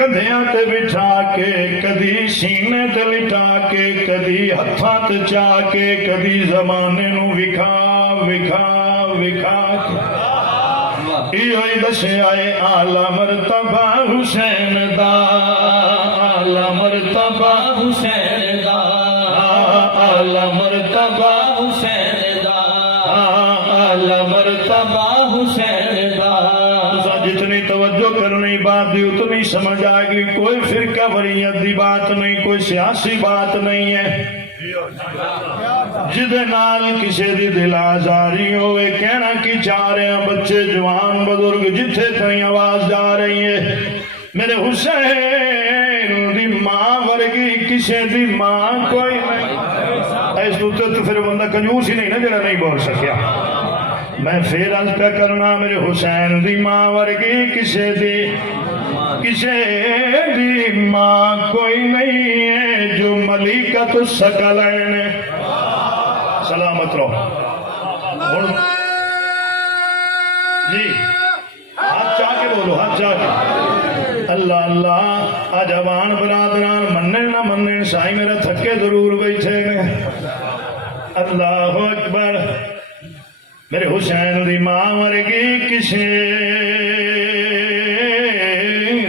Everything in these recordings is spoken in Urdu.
کندھیاں تے بٹھا کے کدی سینے تے لٹا کے کدی ہتھاں تے چا کے کدی زمانے نو وکھا وکھا وکھا کے ایوئی دسیا اے اعلی مرتبہ حسین دا اعلی مرتبہ حسین دا اعلی مرتبہ حسین دا اعلی مرتبہ حسین دا جتنی توجہ کرنی بات دی اتنی سمجھ آئے گی کوئی فرقہ وریت دی بات نہیں کوئی سیاسی بات نہیں ہے جدے نال کسی دی دل آزاری ہوئے کہنا کی چاہ رہے ہیں بچے جوان بزرگ جتھے تھیں آواز جا رہی ہے میرے حسین دی ماں ورگی کسی دی ماں کوئی نہیں ایسے تو پھر بندہ کنجوس ہی نہیں نا جڑا نہیں بول سکیا میں پھر عرض پہ کرنا میرے حسین دی ماں ورگی کسی دی ماں کوئی نہیں ہے جو ملکۃ الثقلین سلامت رہو جی ہاتھ چاہ کے بولو ہاتھ چاہ کے اللہ اللہ آجوان برادران منن نہ منن سائی میرا تھکے ضرور بیٹھے میں اللہ اکبر میرے حسین دی ماں ورگی کسی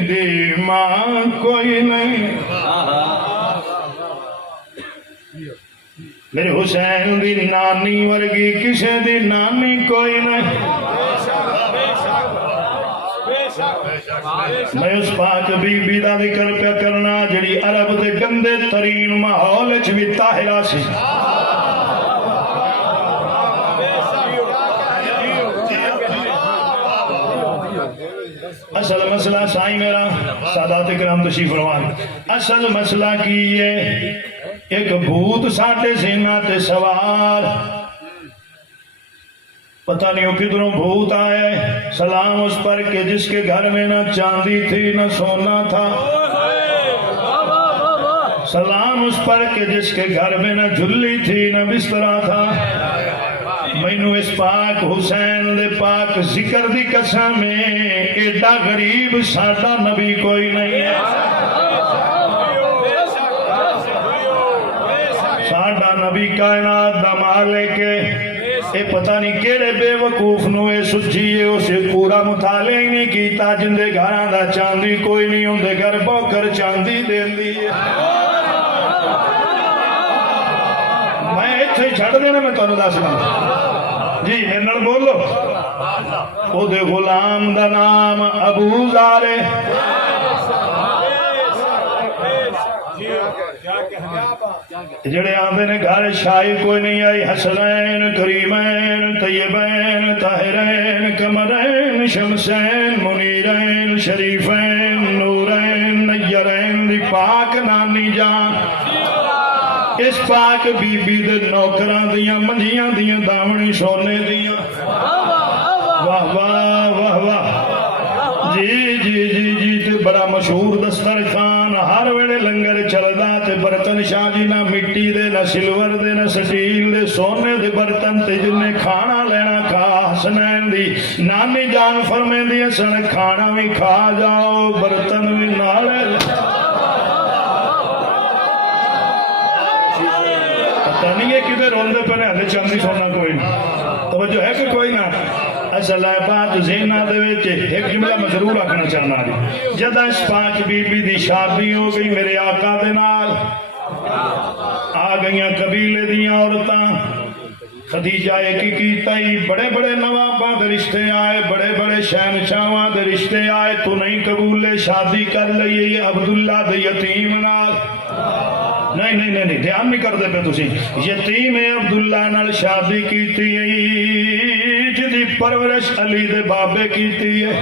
دی ماں کوئی نہیں میرے حسین دی نانی ورگی کسی دی نانی کوئی نہیں میں اس پاک بی بی دا ذکر پہ کرنا جڑی عرب دے گندے ترین ماحول وچ بھی طاہرہ سی اصل مسئلہ سائیں میرا سادات کرام تشریف فرمان اصل مسئلہ کی ہے ایک بھوت ساٹے سینہ تے سوار پتہ نہیں ہو کدھروں بھوت آئے سلام اس پر کہ جس کے گھر میں نہ چاندی تھی نہ سونا تھا سلام اس پر کہ جس کے گھر میں نہ جھلی تھی نہ بسترا تھا مینو اس پاک حسین دے پاک ذکر دی قسم میں ایڈا غریب ساڈا نبی کوئی نہیں ہے ساڈا نبی کائنات دا مالک ہے اے پتہ نہیں کیڑے بے وقوف نو اے سجیے اسے پورا مطالعہ ہی نہیں کیتا جن دے گھراں دا چاندی کوئی نہیں ہوں دے گھر بوکر چاندی دین دی ہے میں اتھے چھڑ دینا میں تو دس لوں جی میرے نال بولو او دے غلام دا نام ابو ذر جڑے آندے نے گھر شاہی کوئی نہیں آئی حسنین کریمین طیبین طاہرین قمرین شمسین منیرین شریفین نورین نیرین دی پاک نانی جان اس پاک بی بی دے نوکران دیاں منجیاں دیاں دامنی سونے دیاں واہ واہ واہ واہ جی جی جی جی تے بڑا مشہور دسترخوان ہر ویلے لنگر چلدا تے برتن شاہ جی نہ مٹی دے نہ سلور دے نہ سٹیل دے سونے دے برتن تے جن نے کھانا لینا کھا حسنین دی نانی جان فرمیندی سن کھانا بھی کھا جاؤ برتن بھی نالے نہیں ہے کدھر روندے پہنے ہلے چاندی سونا کوئی نہیں توجہ ہے کہ کوئی نہ اصل ہے بات ذہنہ دے وچ ایک جملہ میں ضرور رکھنا چاہنا رہی جدہ اس پاک بی بی دی شادی ہو گئی میرے آقا دے نال آ گئیاں قبیلے دیاں عورتاں خدیجہ کی کیتائی بڑے بڑے نواباں دے رشتے آئے بڑے بڑے شہنشاہاں دے رشتے آئے تو نہیں قبول شادی کر لئیے عبداللہ دے یتیم نال نہیں نہیں نہیں دھیان نہیں کر دے پہ تسی یتیم عبداللہ نال شادی کیتی ہے جدی پرورش علی دے بابے کیتی ہے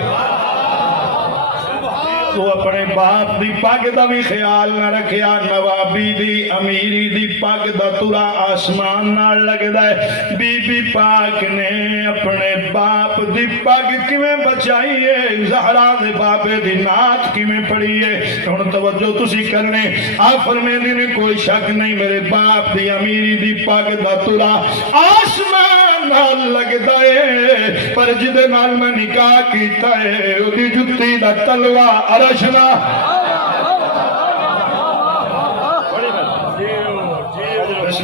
تو اپنے باپ دی پاگ دا بھی خیال نہ رکھیا نوابی دی امیری دی پاگ دا ترا آسمان نہ لگ دائے بی بی پاک نے اپنے باپ دی پاگ کیویں بچائیے زہرا دے بابے دی نات کیویں پڑھیے ہن توجہ تسی کرنے آپ فرمیندے نے کوئی شک نہیں میرے باپ دی امیری دی پاگ دا ترا آسمان نہ لگ دائے پر جدے نال میں نکاح کیتا ہے او دی جُتی دا تلوا عرش نہ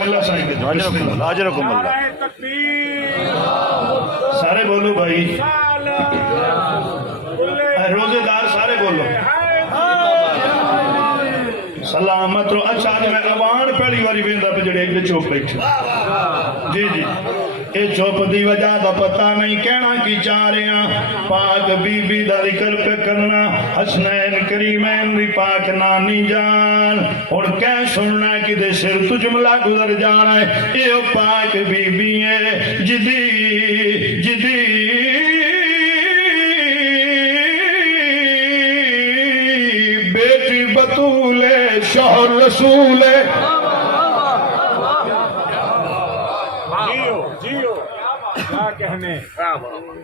اللہ سائیں بسم اللہ اجرکم اللہ سارے بولو بھائی روزے دار سارے بولو سلامت رو اچھا میں اوان پہلی واری ویندا پہ جڑے ایک چوپ بیٹھے جی جی اے چوپ دی وجہ دا پتہ نہیں کہنا کی چاہ رہے ہیں پاک بی بی دا ذکر پہ کرنا حسنین کریمین دی پاک نانی جان اور کہہ سننا کہ دے سر تو جملہ گزر جانا ہے اے پاک بی بی ہے جدی بیٹی بطول شوہر رسول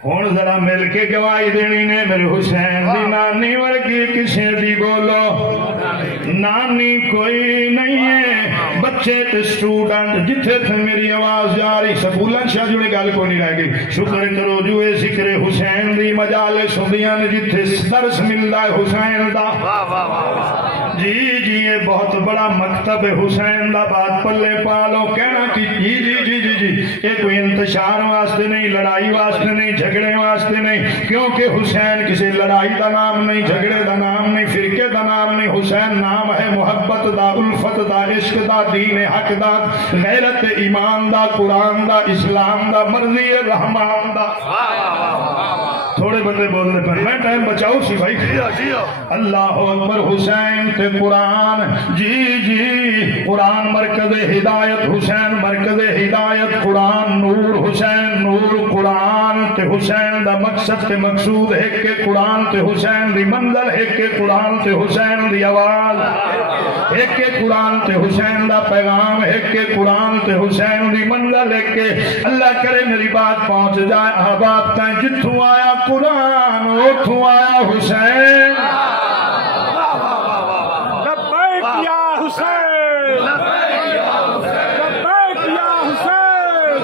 ہوں ذرا مل کے گواہی دینی نے میرے حسین دی نانی ورگی کسے دی بولو نانی کوئی نہیں ہے بچے تے سٹوڈنٹ جتھے تھے میری آواز جا رہی سکولن شاہ جڑے گل کو نہیں رہ گئی شکر کرو جو اے ذکر حسین دی مجالس ہوندیاں نے جتھے درس ملدا ہے حسین دا جی جی یہ بہت بڑا مکتب حسین دا بات پلے پالو کہنا کہ جی جی جی جی جی یہ کوئی انتشار واسطے نہیں لڑائی واسطے نہیں جھگڑے واسطے نہیں کیونکہ حسین کسی لڑائی دا نام نہیں جھگڑے دا نام نہیں فرقے دا نام نہیں حسین نام ہے محبت دا الفت دا عشق دا دین حق دا غیرت ایمان دا قرآن دا اسلام دا مرضی رحمان دا تھوڑے بندے بولنے پر میں ٹائم بچاؤ سی بھائی اللہ اکبر حسین تے قرآن جی جی قرآن مرکز ہدایت حسین مرکز ہدایت قرآن نور حسین نور قرآن تے حسین دا مقصد تے مقصود ہے کہ قرآن تے حسین دی منزل ہے کہ قرآن تے حسین دی آواز ہے کہ قرآن تے حسین دا پیغام ہے کہ قرآن تے حسین دی منزل ہے کہ اللہ کرے میری بات پہنچ جائے احباب تائیں جتھوں آیا قرآن اتھوں آیا حسین لبیک یا حسین لبیک یا حسین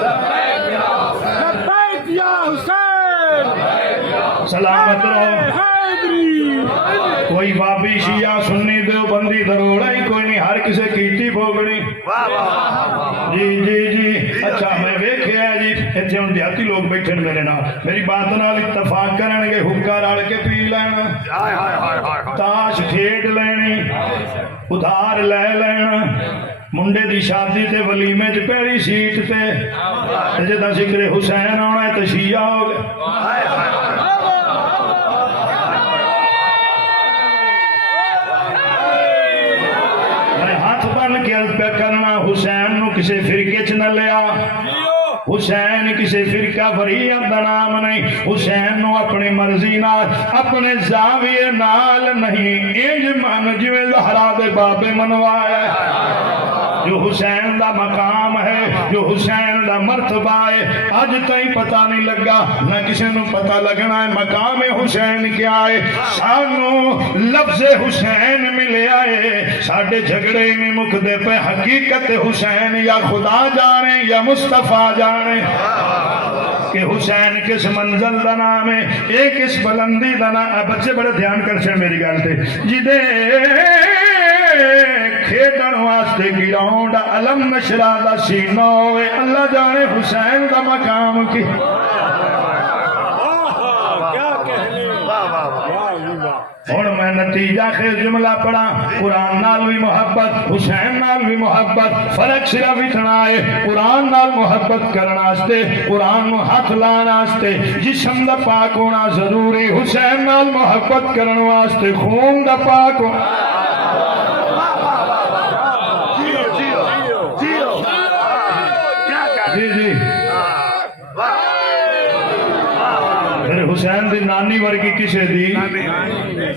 لبیک یا حسین سلامت رہو کوئی بابی شیعہ سنی دیوبندی دروڑا ہی کوئی نہیں ہر کسے کیتی بھوگنی جی جی جی اچھا میں ویکھے ہے جی اتھے ان دیہاتی لوگ بیٹھے میرے نال میری بات نال اتفاق کرن گے حکا رل کے پی لینا تاش کھیڈ لینی ادھار لے لینا منڈے دی شادی تے ولیمے تے پہلی سیٹ تے جدا ذکر حسین آنا ہے تو شیعہ ہو گئے کرنا حسین نو کسی فرقے چ نہ لیا حسین کسی فرقہ فریق دا نام نہیں حسین نو اپنی مرضی نال اپنے زاویے نال نہیں انج من جویں زہرا دے بابے منوایا جو حسین دا مقام ہے جو حسین دا مرتبہ ہے آج تائیں پتہ نہیں لگا نہ کسی نو پتہ لگنا ہے مقام حسین کیا ہے سانو لفظ حسین ملے آئے ساڑھے جھگڑے میں مکدے پہ حقیقت حسین یا خدا جانے یا مصطفیٰ جانے کہ حسین کس منزل دا نام ہے ایک اس بلندی دا نام ہے بچے بڑے دھیان کر سے میری گالتے جدے کھیٹن واسطے گراؤنڈ علم نشرہ دا سینہ ہوئے اللہ جانے حسین دا مقام کی اور میں نتیجہ خیز جملہ پڑھا قرآن نال بھی محبت حسین نال بھی محبت فرق صرف اتنا ہے قرآن نال محبت کرنا آستے قرآن نو ہاتھ لانا آستے جسم دا پاک ہونا ضروری حسین نال محبت کرنا آستے خون دا پاک ہونا جی جی حسین دی نانی ورگی کسے دی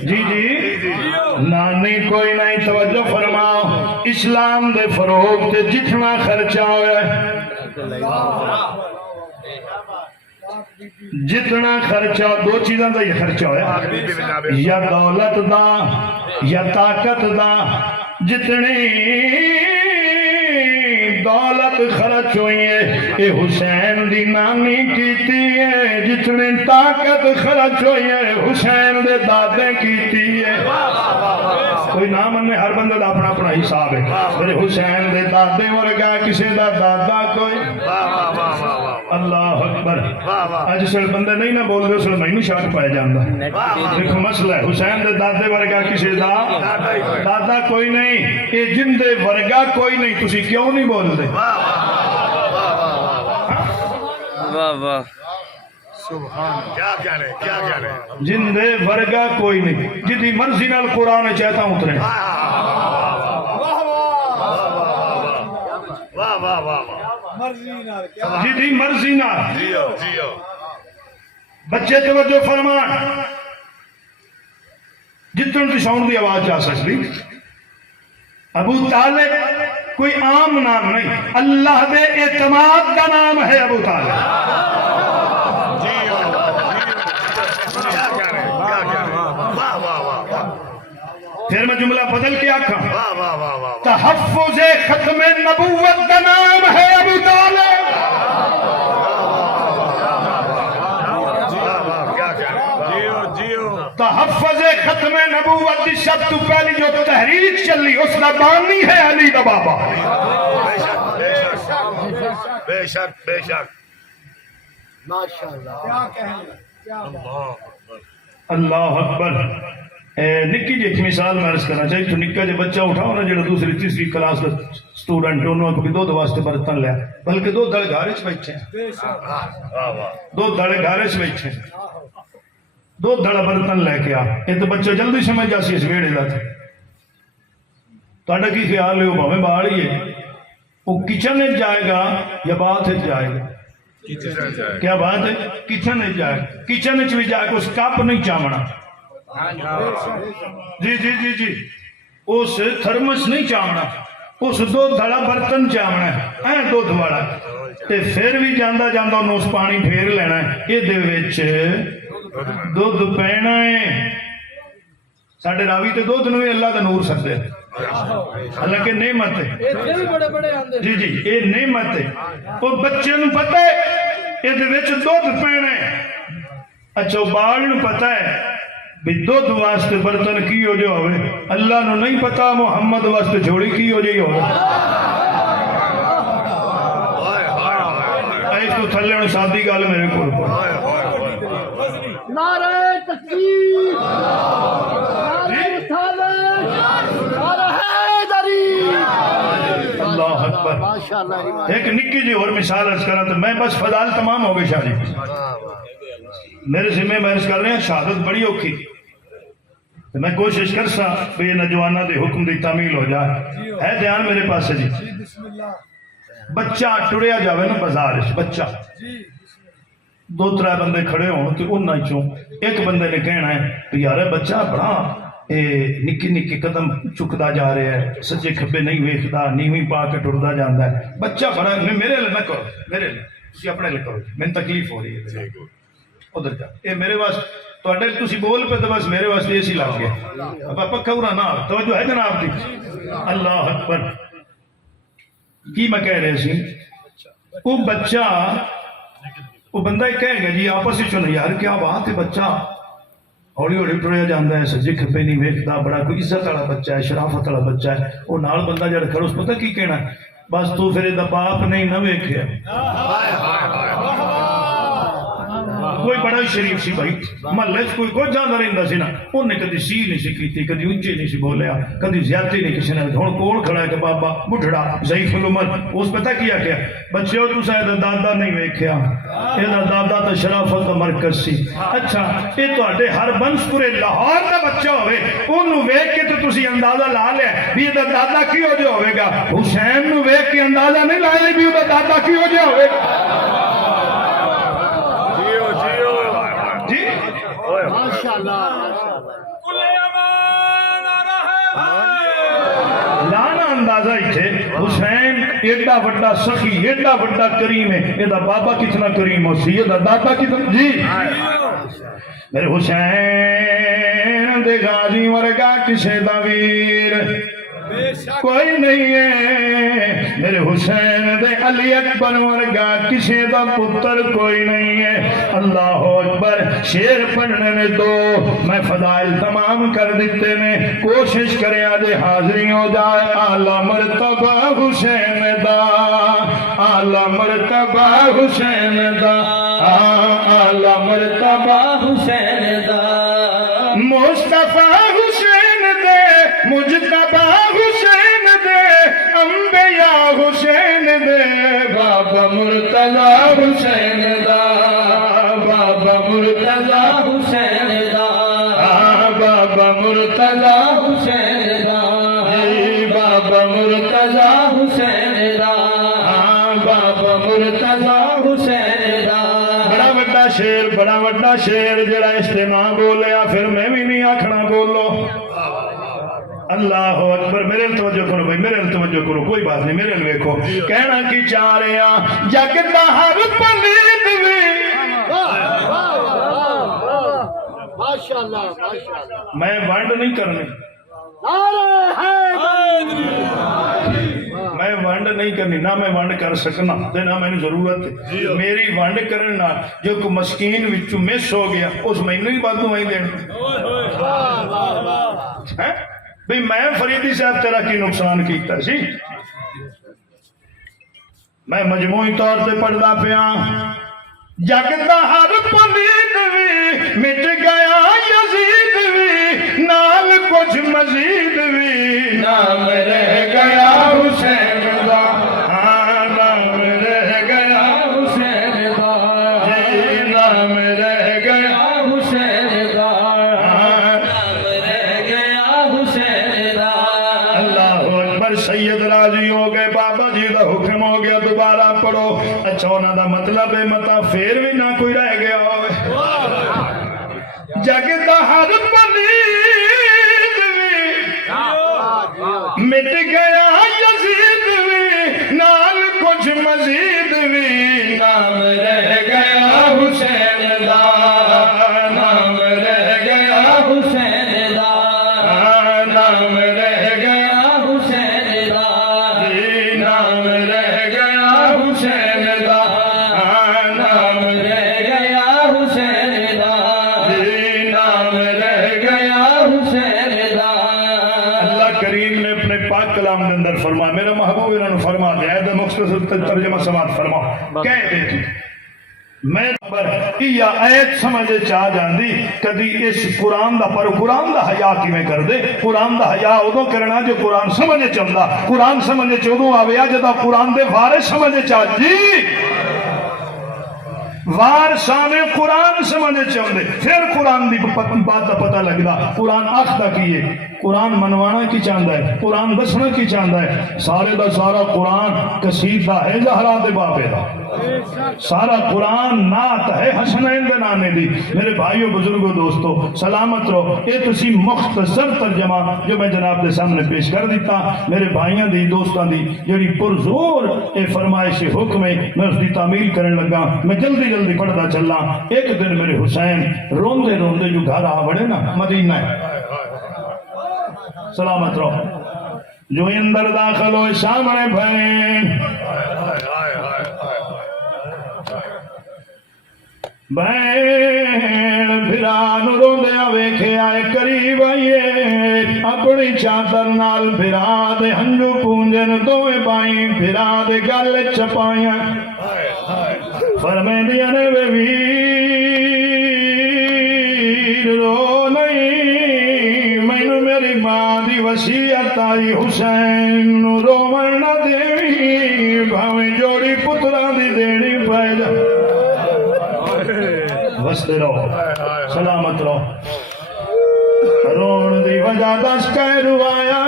جی جی نانی کوئی نہیں توجہ فرماؤ اسلام دے فروغ تے جتنا خرچہ ہوئے جتنا خرچہ دو چیزاں دا یہ خرچہ ہوئے یا دولت دا یا طاقت دا جتنی دولت خرچ ہوئی ہے اے حسین دی نانی کیتی ہے جتنی طاقت خرچ ہوئی ہے حسین دے دادے کیتی ہے کوئی نام ان میں ہر بندہ دا اپنا اپنا حساب ہے میرے حسین دے دادے ورگا کسے دا دادا کوئی اللہ اکبر اج سل بندے نہیں نہ بول دے سل میں نہیں شاٹ پائے جاندہ دیکھو مسئلہ ہے حسین دے دادے ورگا کسے دا دادا کوئی نہیں یہ جن دے ورگا کوئی نہیں تسی کیوں نہیں بول دے واہ واہ جن دے ورگا کوئی نہیں جدی مرضی نال قرآن چاہتا ہوں اترے جدی مرضی نال بچے توجہ فرمان جتن کی ساؤنڈ دی آواز جا سکتی ابو طالب کوئی عام نام نہیں اللہ دے اعتماد کا نام ہے ابو طالب پھر میں جملہ بدل کے آکھا تحفظ ختم نبوت کا نام ہے ابو طالب تحفظ ختم نبوت کی سب تو پہلی جو تحریک چلی اس کا بانی ہے علی دا بابا بے شک بے شک اللہ اکبر نکی جی ایک مثال میں عرض کرنا چاہیے تو نکا جی بچہ اٹھاؤ نا جڑا دوسری تیسری کلاس کا سٹوڈنٹ انہوں کو بھی دو واسطے برتن لیا بلکہ دو دڑ گھارش بیٹھے ہیں دو دڑ گھارش بیٹھے ہیں دو دڑ برتن لے کے آ یہ تو بچہ جلدی سمجھ جا سی اس ویڑے دا تھا تھوڑا کی خیال ہے وہ بھاویں باہر ہی ہے وہ کچن میں جائے گا یا بات ہے جائے گا کیا بات ہے کچن میں جائے گا کچن میں بھی جائے گا اس کپ نہیں چامنا جی جی جی جی اس تھرمس نہیں چامنا اس دو دھڑا برتن چامنا ہے دو دھواڑا تے پھر بھی جاندہ جاندہ انہوں اس پانی پھیر لینا ہے یہ دے ویچ دودھ پینا ہے ساڑھے راوی تے دودھ نوی اللہ دا نور سکتے اللہ کے نعمت ہے جی جی یہ نعمت ہے وہ بچے نو پتہ ہے یہ دے ویچ دودھ پینا ہے اچھا بال نو پتہ ہے بھی دودھ واسطے برتن کی ہو جو ہوئے اللہ نو نہیں پتا محمد واسطے جھوڑی کی ہو جائی ہوئے ایک تو تھلے انہوں سادی گال میرے کو نعرہ تکبیر نعرہ رسالت نعرہ حیدری اللہ اکبر ایک نکی جی اور مثال عرض کرنا تو میں بس فضال تمام ہو گئے شاہ جی میرے ذمہ میں عرض کر رہے ہیں شہادت بڑی اوکھی میں کوشش کر سا کہ یہ نوجوانہ دے حکم دی تعمیل ہو جائے ہے دھیان میرے پاس ہے جی بچہ ٹڑیا جاوے نا بازار بچہ دو ترائے بندے کھڑے ہوں تو انہاں چوں ایک بندے نے کہنا ہے تو یار بچہ بڑا نکی نکی قدم چکدا جا رہے ہیں سچے کھبے نہیں ویکھدا نیویں پا کے ٹردا جاندا ہے بچہ بڑا میرے لئے نہ کرو میرے لئے تسی اپنے لئے کرو میں تکلیف ہو رہی ہے ادھر جا اے میرے واسطے تو اڈل تسی بول پہ تو بس میرے واسطے ایسی لگ گیا اب پکا ہو رہا نا توجہ ہے جناب دی اللہ اکبر کی میں کہہ رہے سی وہ بچہ وہ بندہ ہی کہے گا جی آپس ہی چلو یار کیا بات ہے بچہ ہوڑی ہوڑی ٹریا جاندہ ہے سجے کھپے نہیں ویکھدا بڑا کوئی عزت والا بچہ ہے شرافت والا بچہ ہے وہ نال بندہ جڑا کھڑا اس پتہ کی کہنا ہے بس تو پھر دا باپ نہیں نہ ویکھیا کوئی بڑا شریف سی بھائی محلے کوئی جانا رہندا سی نا انہیں کدی سی نہیں سی کیتی کدی اونچی نہیں سی بولیا کدی زیادتی نہیں کسی نے ہن کون کھڑا ہے کہ بابا بڈھڑا ضعیف العمر اس پتہ کیا کیا بچیو تساں دا دادا نہیں ویکھیا اے دا دادا تے شرافت دا مرکز سی اچھا اے تواڈے ہر بنس پورے لاہور دا بچہ ہوے اونوں ویکھ کے تے تسی اندازہ لا لیا بھی اے دا دادا کی ہو جا ہوے گا حسین نو ویکھ کے اندازہ نہیں لایا بھی او دا دادا کی ہو جا ہوے گا لانا اندازہ ہی تھے حسین ایڈا بڑا سخی ایڈا بڑا کریم ہے یہ دا بابا کتنا کریم ہو سی یہ دا دادا کتنا جی میرے حسین دے غازی ورگا کسے دا ویر کوئی نہیں ہے میرے حسین دے علی اکبر ورگا کسی دا پتر کوئی نہیں ہے. اللہ اکبر. شیر پڑھنے نے دو میں فضائل تمام کر دیتے نے. کوشش کرے آج حاضری ہو جائے. اعلی مرتبہ حسین دا, اعلی مرتبہ حسین دا, اعلی مرتبہ حسین دا مصطفیٰ حسین دے, مجتبی حسین دے, انبیاء حسین دے. بابا مرتضی حسین دا, بابا مرتضی حسین دا بابا مرتضی حسین دا بابا مرتضی حسین دا بابا مرتضی حسین دا. بڑا وڈا شیر, بڑا وڈا شیر جڑا استماع بولیا پھر میں بھی نہیں آکھنا بولو. اللہ اکبر. میرے توجہ کرو بھائی, میرے توجہ کرو, کوئی بات نہیں, میرے ویکھو. کہنا کی چاہ رہے ہیں جگ دا ہر پلید وی. ماشاءاللہ ماشاءاللہ. میں ونڈ نہیں کرنی, میں ونڈ نہیں کرنی, نہ میں ونڈ کر سکنا تے نہ میں ضرورت ہے. میری ونڈ کرنا جو کو مسکین وچوں مس ہو گیا اس مینوں ہی بادوں آئی دین. بھئی میں فریدی صاحب تیرا کی نقصان کیتا سی. میں مجموعی طور پہ پڑھدا پیا جگ دا ہر پلید وی مٹ گیا یزید وی نال کچھ مزید وی. نام رہ گیا حسین دا, نام رہ گیا حسین دا نام رہ گیا حسین دا نام رہ گیا حسین دا. اللہ اکبر. سید راضی ہو گئے, بابا جی دا حکم ہو گیا دوبارہ پڑھو. اچھا انہاں دا مطلب ہے متا پھر بھی نہ کوئی رہ گیا ہوئے. جگ دا ہر پلید وی مٹ گیا یزید وی نال کچھ مزید وی. نام رہ گیا حسین دا, نام رہ گیا حسین دا نام رہ گیا حسین دا نام رہ گیا حسین دا, نام رہ گیا حسین دا نام رہ گیا. حسین دا. اللہ کریم نے اپنے پاک کلام کے اندر فرما, میرا محبوب انہوں نے فرما دیا ہے, مختصر ترجمہ سماعت فرما. کہہ دیتی میں یا ایت سمجھے چاہ جاندی کدی اس قرآن دا, پر قرآن دا حیا کیویں کر دے. قرآن دا حیا ادو کرنا جو قرآن سمجھے چاہتا. قرآن سمجھے چودوں آویا جدا قرآن دے وارث سمجھے چاہ جی وارثان قرآن سمجھے چاہتے پھر قرآن دی بات دا پتہ لگدا. قرآن آخدا کی ہے, قرآن منوانا کی چاہتا ہے, قرآن دسنا کی چاہتا ہے. سارے دا سارا قرآن قصیدہ ہے زہرا دے بابے دا, سارا قرآن نعت ہے حسنین دے نانے دی. میرے بھائیو بزرگو دوستو سلامت رہو. یہ تسی مختصر ترجمہ جو میں جناب دے سامنے پیش کر دیتا. میرے بھائیاں دی دوستان دی جڑی پرزور اے فرمائش حکم ہے میں اس دی تعمیل کرنے لگا. میں جلدی جلدی پڑھتا چلا. ایک دن میرے حسین روندے روندے جو گھر آ بڑے نا مدینہ ہے, سلامت رہو, جو اندر داخل ہوئے سامنے بہن بہن بھران روندے ویکھے آئے قریب آئیے. اپنی چادر نال بھرا دے ہنجو پونجن دوئے بائیں بھرا دے گل چپائیں. فرمے دیا نے ویر رو نہیں, مینو میری ماں دی وصیت آئی حسین رو مرنا دے بھاویں جوڑی پترا دی دینی پائے. وستے رہو, سلامت رہو. رون دی وجہ دس کہہ روایا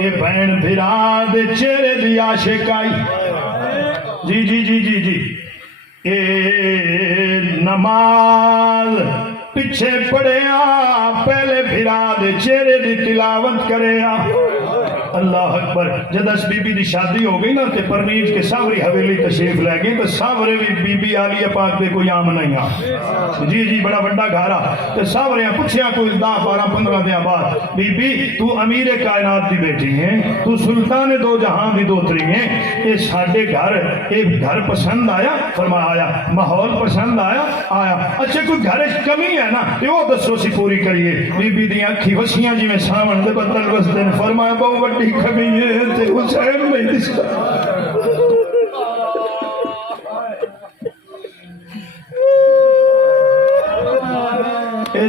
یہ بہن بھرا دے چہرے دی عاشق آئی. جی جی جی جی جی اے نماز پیچھے پڑے پہلے بھرا دے چہرے دی تلاوت کرے اللہ اکبر جد اس بی بی دی شادی ہو گئی نا تے پرنیج کے ساوری حویلی تشریف لے گئی تو ساورے بھی بی بی عالیہ پاک دے کوئی عام نہیں آ جی جی بڑا بڑا گھارا تے ساورے پوچھیا کوئی 10 12 15 دن بعد بی بی تو امیر کائنات دی بیٹی ہے تو سلطان دو جہاں دی دوتری ہے یہ ساڈے گھر پسند آیا فرمایا ماحول پسند آیا اچھا کوئی گھر کمی ہے نا تے وہ دسو سی پوری کریے بی بی دی اکھی وسیاں جویں ساون دے بدل وسدے نے فرمایا بہت وڈی کمی ہے تے حسین میں دسدا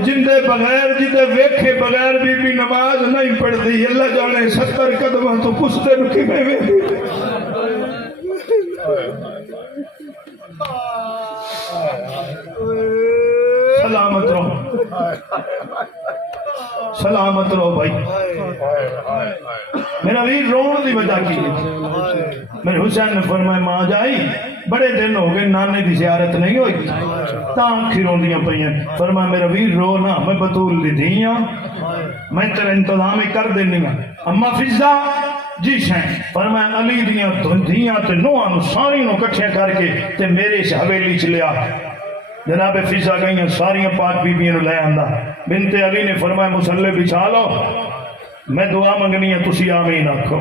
جندے بغیر جدے ویکھے بغیر بی بی نماز نہیں پڑھتی اللہ جانے 70 قدماں تو پستے نو کیویں ویکھدی سلامت رہو سلامت رہو بھائی میرا ویر رون دی وجہ کی میرے حسین نے فرمایا ماں جائی بڑے دن ہو گئے نانے دی زیارت نہیں ہوئی تاں کھروں دیاں پئیاں فرمایا میرا ویر رو نا میں بطول دی دیاں میں تیرا انتظام کر دینی ہوں اما فضا جی شاہ فرمایا علی دیاں دیاں تے نوہاں ساری نو کٹھے کر کے تے میرے اس حویلی چ لیا جناب فضا گئیاں ساریاں پاک بیبیاں نو لے آندا بنت علی نے فرمایا مصلی بچھا لو میں دعا منگنی ہے تسی آمین آکھو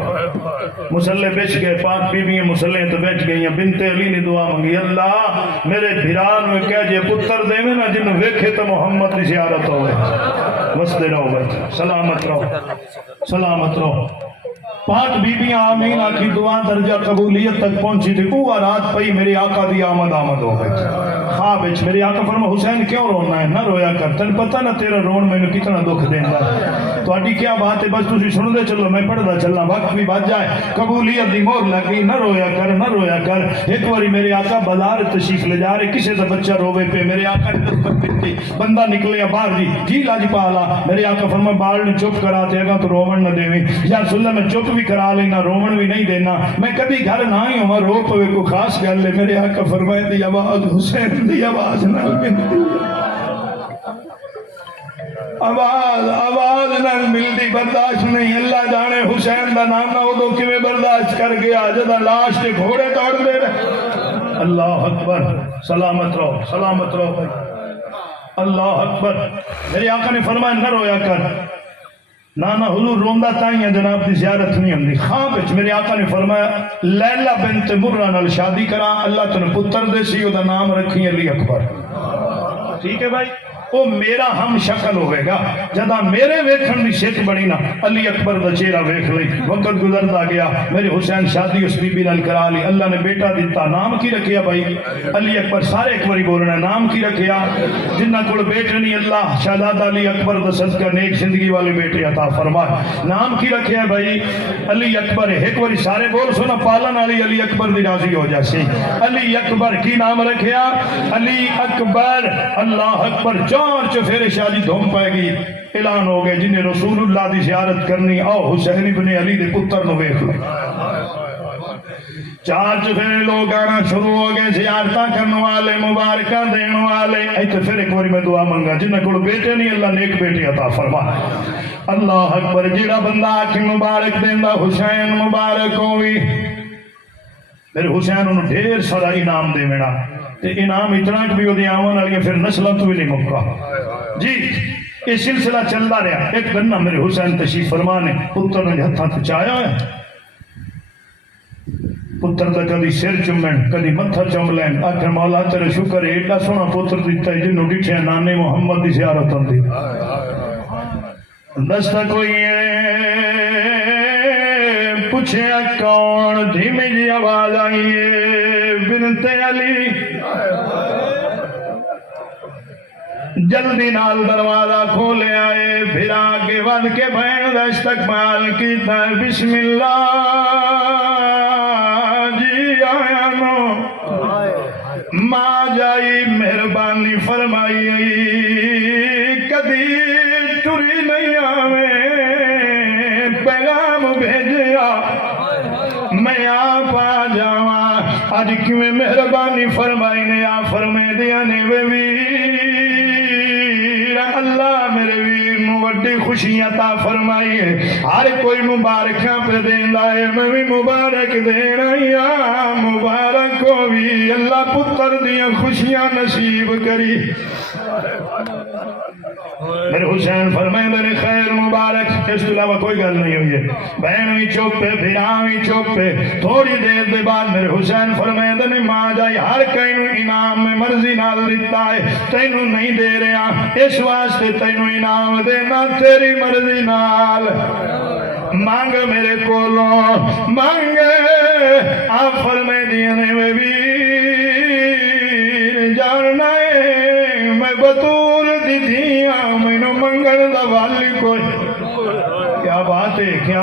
مصلی بچ گئے پاک بیبیاں مصلی تو بیٹھ گئی بنت علی نے دعا منگی اللہ میرے بھران میں کہہ جے پتر دے میں نا جنہوں ویکھے تو محمد کی زیارت ہوئے وستے رہو بھائی سلامت رہو سلامت رہو پاک بیبیاں آمین آکھی دعا درجہ قبولیت تک پہنچی تھی وہ رات پئی میری آقا دی آمد ہو گئی خواب اچ میری آقا فرما حسین کیوں رونا ہے نہ رویا کر تن پتہ نہ تیرا رون میں نے کتنا دکھ دینا تو اڈی کیا بات ہے بس تسی سن دے چلو میں پڑھدا چلنا وقت بھی بچ جائے قبولیت دی مہر لگ گئی نہ رویا کر ایک باری میرے آقا بازار تشریف لے جا رہے کسی دا بچہ روے پہ میرے آقا نے دستک دیتی بندہ نکلے باہر جی لاج پالا میرے آقا فرما بال نے چپ کرا تے گا تو روون نہ دیویں یا رسول اللہ میں چپ بھی کرا لینا رومن بھی نہیں دینا میں کبھی گھر نہ ہی ہوں رو پوے کو خاص گل ہے میرے آقا فرمائے دی آواز حسین دی آواز نہ ملتی آواز نہ ملتی برداشت نہیں اللہ جانے حسین دا نام نہ ہو تو کیویں برداشت کر گیا جدا لاش کے گھوڑے توڑ دے رہے اللہ اکبر سلامت رہو بھائی اللہ اکبر میرے آقا نے فرمایا نہ رویا کر نانا حضور روندہ تائیں جناب دی زیارت نہیں ہم دی خواب اچ میرے آقا نے فرمایا لیلہ بنت مرہ نال شادی کرا اللہ تنے پتر دے سی او دا نام رکھی علی اکبر ٹھیک ہے بھائی وہ میرا ہم شکل ہوئے گا جدا میرے ویکھن دی شک بڑی نا علی اکبر دا چہرہ ویکھ لئی وقت گزرتا گیا میرے حسین شادی اس بی بی نال کرا لی اللہ نے بیٹا دیتا نام کی رکھیا بھائی علی اکبر سارے ایک باری بولنا نام کی رکھیا جنہ کول بیٹے نہیں اللہ شہزادہ علی اکبر دا صدقہ نیک زندگی والے بیٹے عطا فرمائے نام کی رکھیا بھائی علی اکبر ایک باری سارے بول سونا پالن علی اکبر دی راضی ہو جاسی علی اکبر کی نام رکھیا علی اکبر اللہ اکبر چار چفیرے شادی دھوم پائے گی اعلان ہو گئے جنہیں رسول اللہ دی زیارت کرنی آؤ حسین ابن علی دے پتر نو ویکھ لو چار چفیرے لوگ آنا شروع ہو گئے زیارتاں کرنے والے مبارکہ دینے والے ایتے پھر ایک باری میں دعا منگا جنہیں کوئی بیٹے نہیں اللہ نیک بیٹے عطا فرما اللہ اکبر جیڑا بندہ آکھی مبارک دیندہ حسین مبارک ہوئی میرے حسین انہوں ڈھیر سارا انعام دے میرا انعام اتنا کہ بھی وہ دیامان آلیا پھر نسلہ تو بھی نہیں مکہ جی یہ سلسلہ چلتا رہا ایک دن میرے حسین تشریف فرمانے پتر نے ہتھاں تو چایا ہے پتر دا کدی سر چمن کدی متھا چم لین آخر مولا تیرے شکر ہے ایڈا سونا پتر دیتا ہے جنہوں ڈٹھے نانے محمد دی زیارت ہوندی دستا کوئی ہے پوچھے کون دھیمی جی آواز آئیے بنت علی جلدی نال دروازہ کھولے آئے پھر آگے ود کے بہن دا استقبال کیتا ہے بسم اللہ جی آیا نو ماں جائی مہربانی فرمائی کدی ٹری نہیں آویں پیغام بھیجیا میں آپ آ جاواں آج کیویں مہربانی فرمائی نے آ فرمے دیا نے وے ویر اللہ میرے ویر نو وڈی خوشیاں عطا فرمائی ہے ہر کوئی مبارکاں پہ دیندا ہے میں بھی مبارک دینا یا مبارک ہو بھی اللہ پتر دیاں خوشیاں نصیب کری میرے حسین فرمائے میرے خیر مبارک اس کے علاوہ کوئی گل نہیں ہوئی ہے بہن بھی چپ پہ بھرا بھی چپ پہ تھوڑی دیر دے بعد میرے حسین فرمائے نے ماں جائی ہر کہیں انعام میں مرضی نال دیتا ہے تینوں نہیں دے رہا اس واسطے تینوں انعام دینا تیری مرضی نال مانگ میرے کولوں مانگ آپ فرمائے دینے میں بھی جاننا ہے میں بطول دی دیاں میں نو منگل دا والی کوئی کیا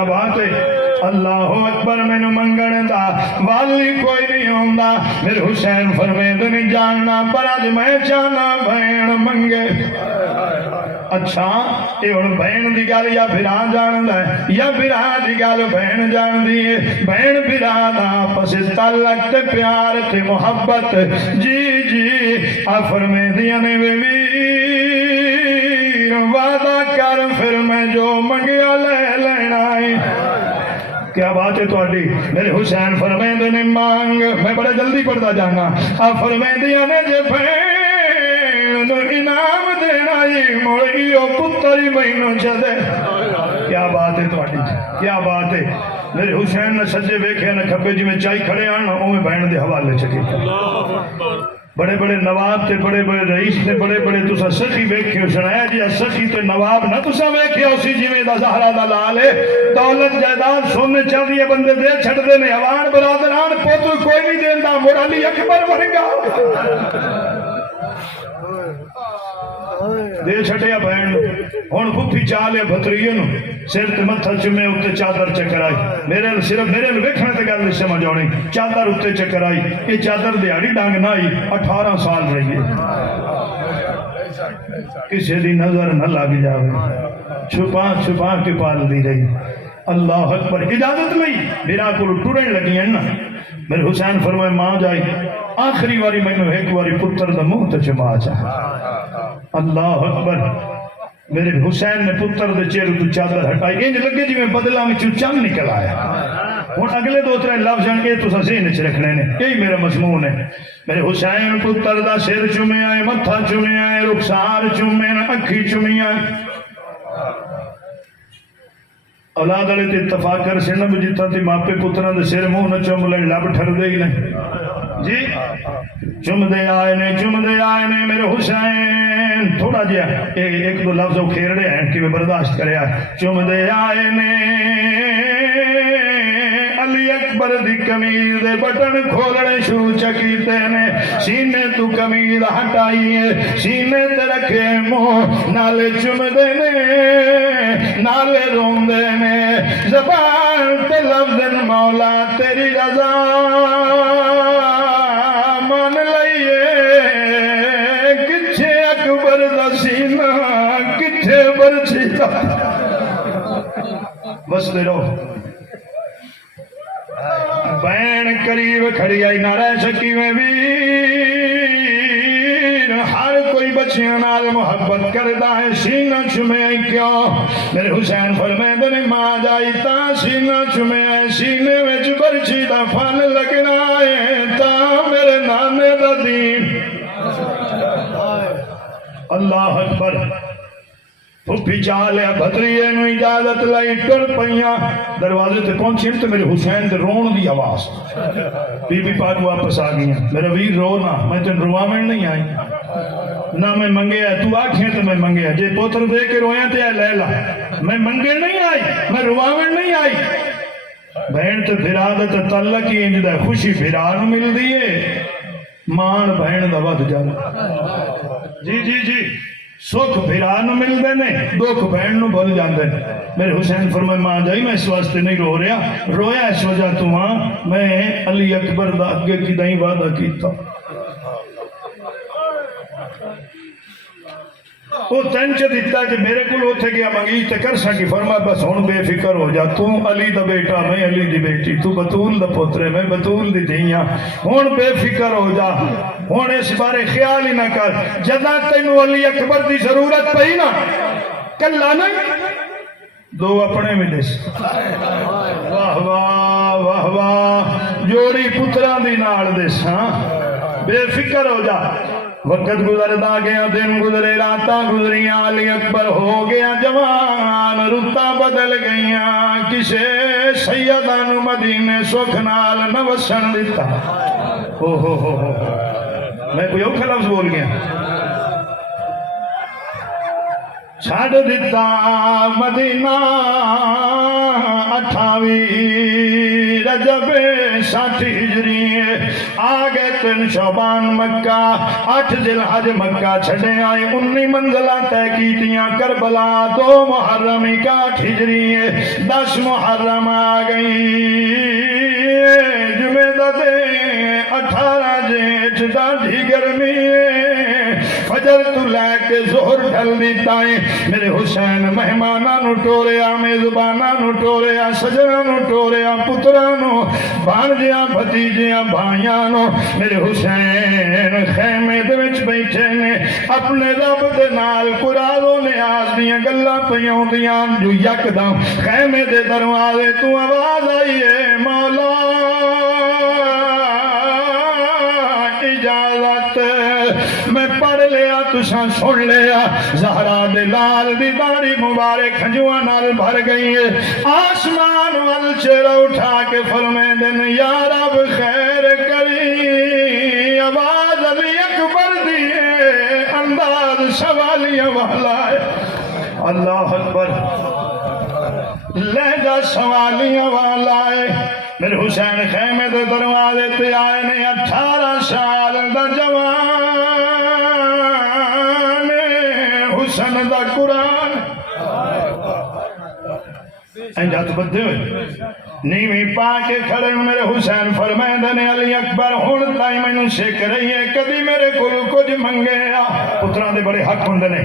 بات ہے اللہ اکبر میں نو منگل دا والی کوئی نہیں ہوندہ میرے حسین فرمید نہیں جاننا پر آج میں چاہنا بہن منگے اچھا یہ ہن بہن دی گل یا بھرا جاندا ہے یا بھرا دی گل بہن جاندی ہے بہن بھرا دا آپس تعلق تے پیار تے محبت جی آ فرمیندیاں نے ویر وعدہ کر پھر میں جو منگیا لے لینا ہے کیا بات ہے تہاڈی میرے حسین فرمیندے نے مانگ میں بڑے جلدی پڑھتا جانا آ فرمیندیاں نے جے بہن انعام دینا ہی موڑی او پتر ہی مہینوں چدے کیا بات ہے تہاڈی کیا بات ہے میرے حسین نے سجے ویکھے نہ کھبے جی میں چائی کھڑے آن اوویں بہن دے حوالے چکی بڑے بڑے نواب تے بڑے بڑے رئیس تے بڑے بڑے تسا سخی ویکھے سنایا جی سخی تے نواب نہ تسا ویکھے اسی جویں دا زہرا دا لال ہے دولت جائیداد سونے چاندی بندے دے چھڑدے نے حوان برادران پوتر کوئی نہیں دیندا موڑا علی اکبر ورگا دے چھٹیا بہن ہن پھپھی چالے بھتریے نو سر تے متھا چمے اوتے چادر چکر آئی میرے صرف میرے ویکھنے تے گل نہیں سمجھ آنی چادر اوتے چکر آئی یہ چادر دیہڑی ڈنگ نہ آئی 18 سال رہی ہے کسی دی نظر نہ لگ جاوے چھپا کے پال دی رہی اللہ اکبر اجازت نہیں میرا کو ٹرن لگی ہیں نا میرے حسین فرمائے ماں جائی آخری واری میں ایک واری پتر دا منہ تے چما چاہ اللہ اکبر میرے حسین نے پتر دے چہرے تو چادر ہٹائی انج لگے جی میں بدلا میں چند نکل آیا ہوں اگلے 2-3 لفظ یہ تو ذہن وچ رکھنے نے یہی میرا مضمون ہے میرے حسین پتر دا سر چومے آئے متھا چومے آئے رخسار چومے اکھی چومی آئے اولاد والے تے اتفاق کر سے نہ جتا تے ماپے پتراں دے سر منہ نہ چوم لے لب ٹھر دے ہی نہیں جی چم دے آئے نے میرے حسین تھوڑا جیا ایک دو لفظ کھیرڑے ہیں کہ میں برداشت کرے آئے چم دے آئے نے علی اکبر دی قمیض دے بٹن کھولنے شروع چکیتے نے سینے تو قمیض ہٹائیے سینے تے رکھے منہ نالے چم دے نے نالے رون دے نے زبان تے لفظ مولا تیری رضا مان لئیے کچھے اکبر دا سینہ کچھے برچی دا بس دے رہو بین قریب کھڑی آئی نہ رہ سکی میں ویر ہر کوئی بچیاں نال محبت کردہ ہے سینہ چمے آئی کیوں میرے حسین فرمیندے نے ماں جائی تا سینہ چمے آئی سینے میں برچی دا پھن لگنا ہے تا میرے نانے دا دین اللہ اکبر پھپھی چالے بھتریے نو اجازت لائی ٹر پئیاں دروازے تے پہنچی تو میرے حسین دے رون دی آواز بی بی پاک واپس آ گئی میرا ویر رو نہ میں تین رواویں نہیں آئی نہ میں منگے ہے تو آنکھیں تو میں منگے ہے جے پوتر دے کے رویاں تے ہے لیلا میں منگے نہیں آئی میں رواویں نہیں آئی بہن تے بھرا دے تے تعلق ہی انج دا خوشی بھرا نو مل دیئے مان بہن دا ود جانا جی جی جی سکھ بھرا نو مل دے نے دکھ بہن نو بھول جاندے میرے حسین فرمائے ماں جائی میں اس واسطے نہیں رو رہا رویا اس وجہ تو ماں میں علی اکبر دا اگے کی دائیں وعدہ کیتا وہ تنچ دیتا کہ میرے کو لوٹے گیا منگی تے کر سکی فرما بس ہون بے فکر ہو جا تو علی دا بیٹا میں علی دی بیٹی تو بطول دا پوترے میں بطول دی دھیاں ہون بے فکر ہو جا ہون اس بارے خیال ہی نہ کر جدا تینو علی اکبر دی ضرورت پئی نا کلا نہیں دو اپنے ملے واہ واہ واہ واہ جوڑی پتران دی نال دے ساں بے فکر ہو جا وقت گزرتا گیا دن گزرے راتاں گزریاں علی اکبر ہو گیا جوان رتاں بدل گئیاں کسے سیداں نو مدینے سکھ نال نہ وسن دتا ہو میں کوئی اوکھا لفظ بول گیا چھڑ دیتا مدینہ 28 رجب 60 ہجری آگے 3 شعبان مکہ 8 ذوالحج مکہ چھڑے آئے 19 منزلہ طے کیتیاں کربلا 2 محرم 61 ہجری 10 محرم آ گئی جمعہ دے 18 جیٹھ ڈاڈھی گرمی فجر تو لے کے ظہر ڈھل دیتا ہے میرے حسین مہمانہ نو ٹوریا میزبانہ نو ٹوریا سجنہ نو ٹوریا پترہ نو بھانجیاں بھتیجیاں بھائیاں نو میرے حسین خیمے دے وچ بیٹھے نے اپنے رب دے نال قرآن و نیاز دیاں گلاں پیاں دیاں جو یکدم خیمے دے دروازے تو آواز آئی ہے مولا اجازت میں پڑھ لیا تساں سن لیا زہرا دے لال دی داڑھی مبارک کھنجواں نال بھر گئی ہے آسمان وال چہرہ اٹھا کے فرمیندن یا رب خیر کری آواز علی اکبر دیئے انداز سوالیہ والا ہے اللہ اکبر لہجہ سوالیہ والا ہے میرے حسین خیمے دے دروازے تے آئے نے 18 سال دا جوان حسن دا قرآن انجات بدھے ہوئے نیویں پا کے کھڑے میرے حسین فرمیندے نے علی اکبر ہن تائی میں نو سکھ رہی ہے کبھی میرے کولو کچھ منگیا پتراں دے بڑے حق ہوندے نے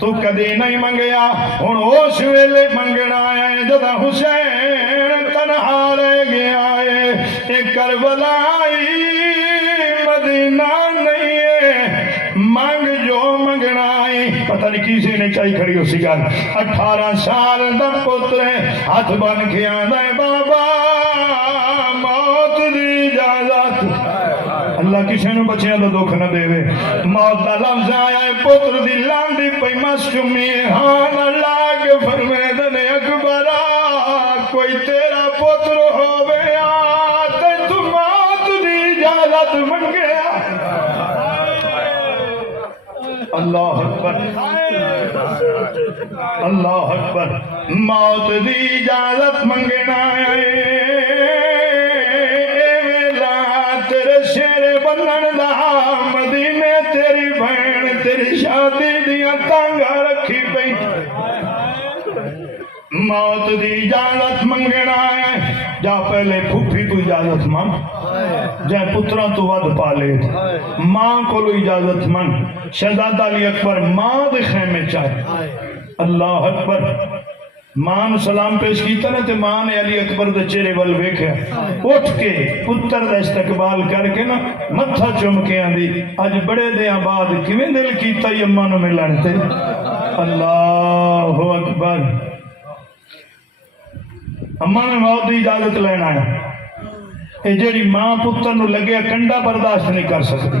تو کدی نہیں منگیا ہن اس ویلے منگنا ہے جدا حسین تنہا رہ گیا ہے ایک کربلائی مدینہ نہیں ہے مانگ جو منگنا ہے پتہ نہیں کسی نے چاہی کھڑی ہو سی گل 18 سال دا پتر ہاتھ بن کے آندا ہے بابا موت دی اجازت اللہ کسی نے بچیاں دا دکھ نہ دے موت دا لفظ آیا ہے پتر دی لاندی پئی مسمی ہاں اللہ کے فرمیندن اکبرہ کوئی تیرا پتر ہوئے آتے تو موت دی اجازت منگیا اللہ اکبر اللہ اکبر موت دی اجازت منگنا ہے تیرے شیر بنن دا مدینے تیری بہن تیری شادی دیا تانگا رکھی پئی موت دی اجازت منگنا ہے جا پہلے پھوپھی تو اجازت مانگ جائے پترہ تو ود پالے ماں کو لو اجازت مانگ شہزادہ علی اکبر ماں دے خیمے چاہے اللہ اکبر ماں نے سلام پیش کیتا نا تے ماں نے علی اکبر دے چہرے ول ویکھیا اٹھ کے پتر دا استقبال کر کے نا متھا چوم کے آندی اج بڑے دیاں بعد کیویں دل کیتا ای اماں نو ملن تے اللہ اکبر اماں نے موت دی اجازت لینا ہے اے جڑی ماں پتر نو لگیا کنڈا برداشت نہیں کر سکتی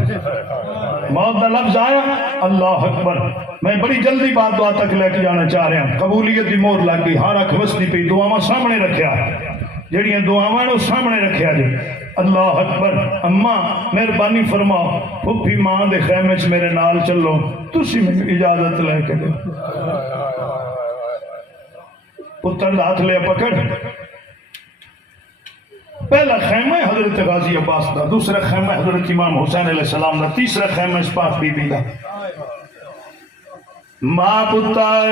موت دا لفظ آیا اللہ اکبر میں بڑی جلدی بات دعا تک لے کے جانا چاہ رہا ہوں قبولیت دی مور لگ گئی ہر اکھ وسدی پئی دعاواں سامنے رکھیا جڑیاں دعاواں نو سامنے رکھیا جی اللہ اکبر اماں مہربانی فرماؤ پھپھی ماں دے خیمے چ میرے نال چلو تسی مینوں اجازت لے کے دو پتر ہاتھ لے پکڑ پہلا خیمہ حضرت غازی عباس دا دوسرا خیمہ حضرت امام حسین علیہ السلام دا تیسرا خیمہ پاک بی بی دا ماں پتر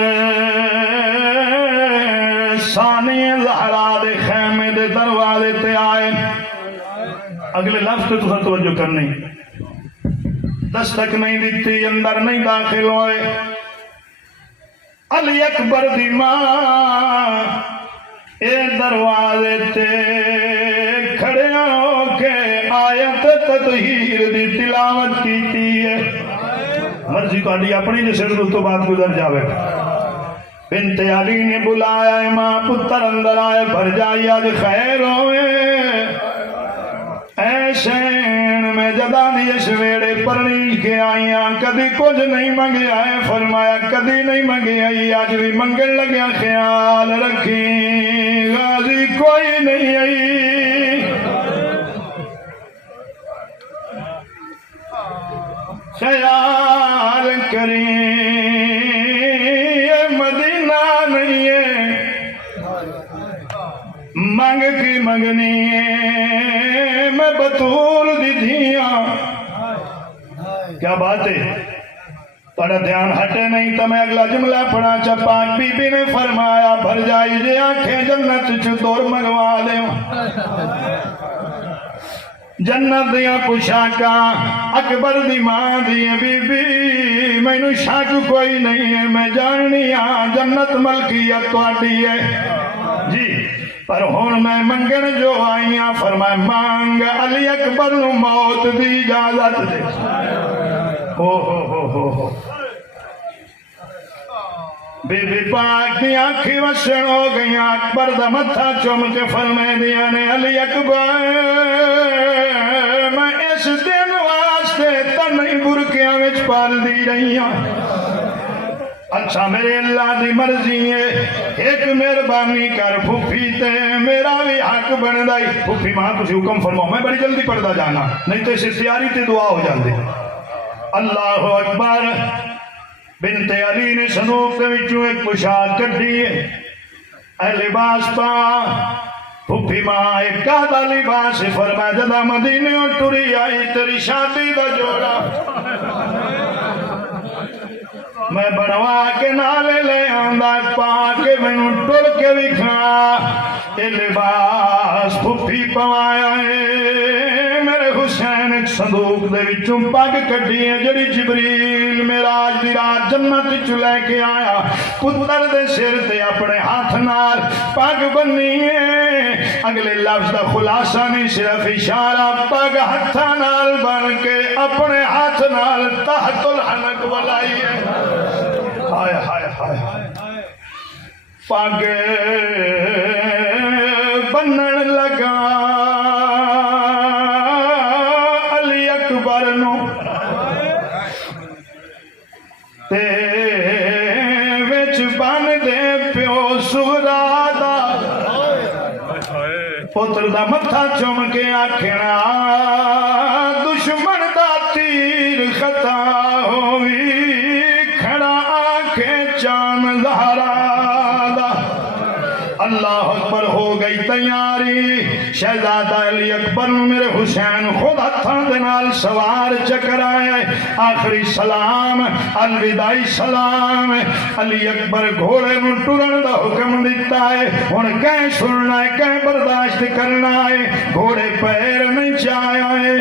ثانی زہرا دے خیمے دے دروازے تے آئے اگلے لفظ پہ تو توجہ کرنی دستک نہیں دیتی اندر نہیں داخل ہوئے علی اکبر دی ماں اے دروازے تے کھڑے ہو کے آیت تطہیر دی تلاوت کیتی ہے مرضی تو اپنی جو سر تو بات گزر جاوے بنت علی نے بلایا ہے ماں پتر اندر آئے بھر جائی آج خیر ہوئے ایشین میں جدا نہیں سویڑے پرنیج کے آئیاں کدی کچھ نہیں منگے آئے فرمایا کدی نہیں منگے آئی آج بھی منگن لگیا خیال رکھی غازی کوئی نہیں آئی خیال کریں مدینہ نہیں ہے مانگ کی منگنی ہے میں بطول دی دھیاں کیا بات ہے تھوڑا دھیان ہٹے نہیں تو میں اگلا جملہ پڑھا پاک بی بی نے فرمایا بھر جائی جے آنکھیں جنت چطور منگوا دے جنت دیا پوشاکا اکبر دی ماں دی بی بی میں نو شاک کوئی نہیں ہے میں جاننی ہاں جنت ملکیت تواڈی ہے جی پر ہون میں منگن جو آئیاں فرمائے مانگ علی اکبر نو موت دی اجازت دے ہو بی بی پاک دی آنکھی وشن ہو گئی اکبر دا متھا چوم کے فرمائے دیا نے علی اکبر میں اس دن واسطے تنہی برکیاں وچ پال دی رہی ہوں اچھا میرے اللہ دی مرضی ہے ایک مہربانی کر پھوپھی تے میرا بھی حق بن دائی پھوپھی ماں تسی حکم فرماؤ میں بڑی جلدی پڑھتا جانا نہیں تو اسے تیاری تے دعا ہو جاندے اللہ اکبر بنت علی نے صندوق دے وچوں ایک پوشاک کڈی ہے اے لباس پا پھوپھی ماں ایک کادا لباس فرمایا جدا مدینے اور ٹری آئی تیری شادی دا جوڑا میں بنوا کے نالے لے آندہ پا کے میں ٹر کے بکھا یہ لباس پھوپھی پوایا ہے میرے حسین ایک صندوق دے وچوں پگ کڈی ہے جڑی جبریل معراج دی رات جنت وچوں لے کے آیا پتر دے سر تے اپنے ہاتھ نال پگ بننی ہے اگلے لفظ دا خلاصہ نہیں صرف اشارہ پگ ہتھاں نال بن کے اپنے ہاتھ نال تحت الحنک ولائی ہے ہائے ہائے ہائے پگ بنن لگا علی اکبر نو تے وچ بن دے پیو سغرا دا پتر دا متھا چوم کے آکھنا دشمن دا تیر خطا ہوئی کھڑا آنکھیں چاند زہرا دا اللہ اکبر ہو گئی تیاری شہزادہ علی اکبر میرے حسین خود ہتھاں دے نال سوار چکر آئے آخری سلام الوداعی سلام علی اکبر گھوڑے نو ٹرن دا حکم دیتا ہے ہن کہیں سننا ہے کہیں برداشت کرنا ہے گھوڑے پیر نہیں چایا ہے